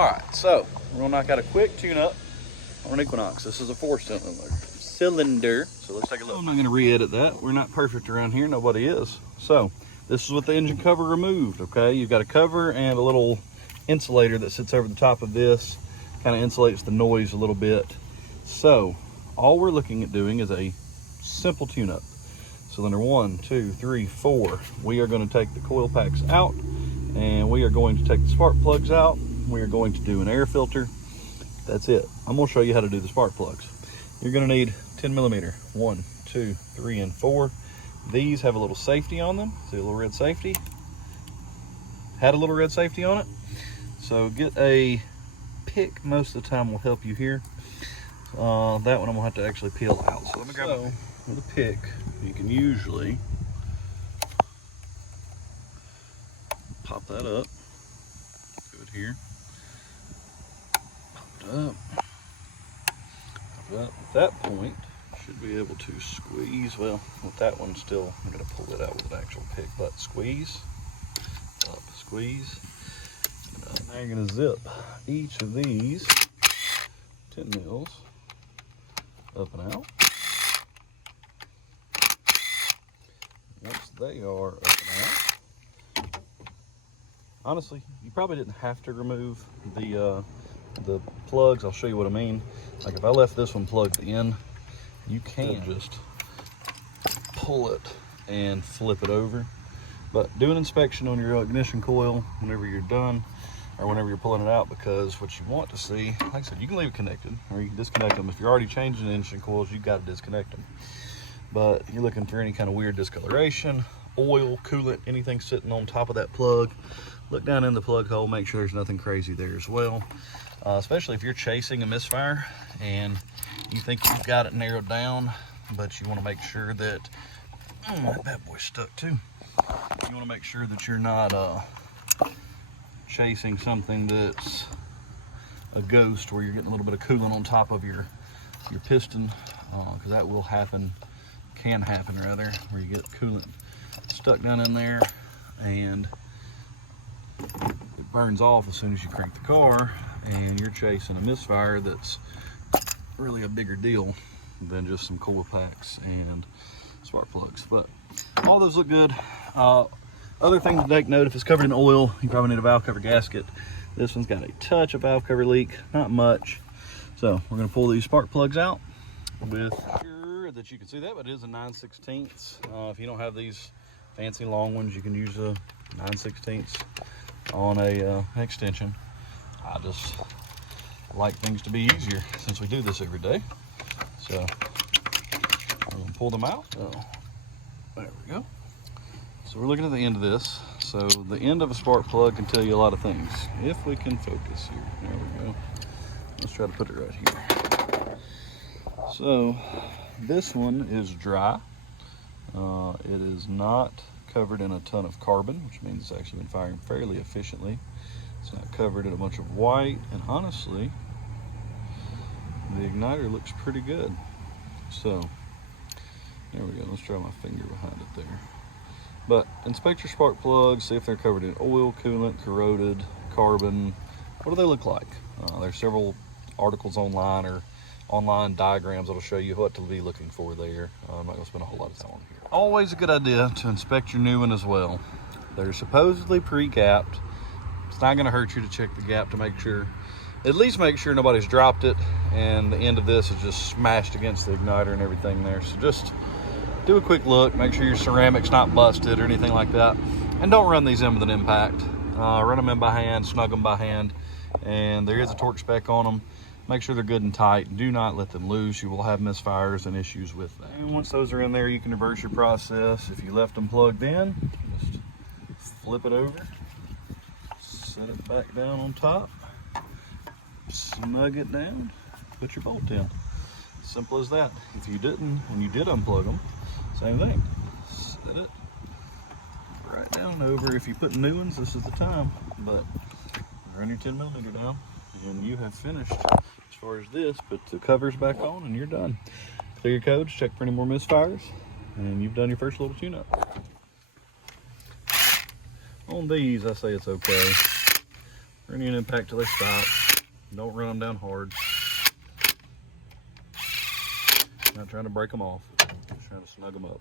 All right, so we're gonna knock out a quick tune-up on an Equinox. This is a 4-cylinder, so let's take a look. I'm not gonna re-edit that. We're not perfect around here, nobody is. So this is with the engine cover removed, okay? You've got a cover and a little insulator that sits over the top of this, kind of insulates the noise a little bit. So all we're looking at doing is a simple tune-up. Cylinder 1, 2, 3, 4. We are going to take the coil packs out, and we are going to take the spark plugs out. We are going to do an air filter. That's it. I'm going to show you how to do the spark plugs. You're going to need 10 millimeter. 1, 2, 3, and 4. These have a little safety on them. See a little red safety? Had a little red safety on it. So get a pick. Most of the time will help you here. That one I'm going to have to actually peel out. So let me grab it. With a pick, you can usually pop that up. Do it here. Pop it up. Pop it up. At that point, should be able to squeeze. Well, with that one still, I'm going to pull it out with an actual pick. But squeeze, up, squeeze. Now you're going to zip each of these 10 mils up and out. Once they are up and out, honestly, you probably didn't have to remove the plugs. I'll show you what I mean. Like if I left this one plugged in, you can just pull it and flip it over. But do an inspection on your ignition coil whenever you're done, or whenever you're pulling it out, because what you want to see, like I said, you can leave it connected or you can disconnect them. If you're already changing the engine coils, you've got to disconnect them. But you're looking for any kind of weird discoloration, oil, coolant, anything sitting on top of that plug. Look down in the plug hole, make sure there's nothing crazy there as well. Especially if you're chasing a misfire and you think you've got it narrowed down, but you want to make sure that, that bad boy's stuck too. You want to make sure that you're not chasing something that's a ghost, where you're getting a little bit of coolant on top of your piston, because that will happen. Can happen rather, where you get coolant stuck down in there and it burns off as soon as you crank the car, and you're chasing a misfire that's really a bigger deal than just some coil packs and spark plugs. But all those look good. Other things to take note: if it's covered in oil, you probably need a valve cover gasket. This one's got a touch of valve cover leak, not much. So we're going to pull these spark plugs out with that you can see that, but it is a 9/16. If you don't have these fancy long ones, you can use a 9/16 on a extension. I just like things to be easier since we do this every day. So I'm gonna pull them out. Oh, there we go. So we're looking at the end of this. So the end of a spark plug can tell you a lot of things. If we can focus here, there we go. Let's try to put it right here. So this one is dry. It is not covered in a ton of carbon, which means it's actually been firing fairly efficiently. It's not covered in a bunch of white, and honestly, the igniter looks pretty good. So there we go. Let's try my finger behind it there. But inspect your spark plugs, see if they're covered in oil, coolant, corroded, carbon. What do they look like? There's several articles online or online diagrams that'll show you what to be looking for there. I'm not going to spend a whole lot of time on here. Always a good idea to inspect your new one as well. They're supposedly pre-gapped. It's not going to hurt you to check the gap to make sure, at least make sure nobody's dropped it and the end of this is just smashed against the igniter and everything there. So just do a quick look, make sure your ceramic's not busted or anything like that. And don't run these in with an impact. Run them in by hand, snug them by hand, and there is a torque spec on them. Make sure they're good and tight. Do not let them loose. You will have misfires and issues with that. And once those are in there, you can reverse your process. If you left them plugged in, just flip it over, set it back down on top, snug it down, put your bolt in. Simple as that. If you didn't, when you did unplug them, same thing. Set it right down over. If you put new ones, this is the time. But run your 10 millimeter down, and you have finished. As far as this, put the covers back on and you're done. Clear your codes, check for any more misfires, and you've done your first little tune-up. On these, I say it's okay. Running an impact till they stop. Don't run them down hard. Not trying to break them off, just trying to snug them up.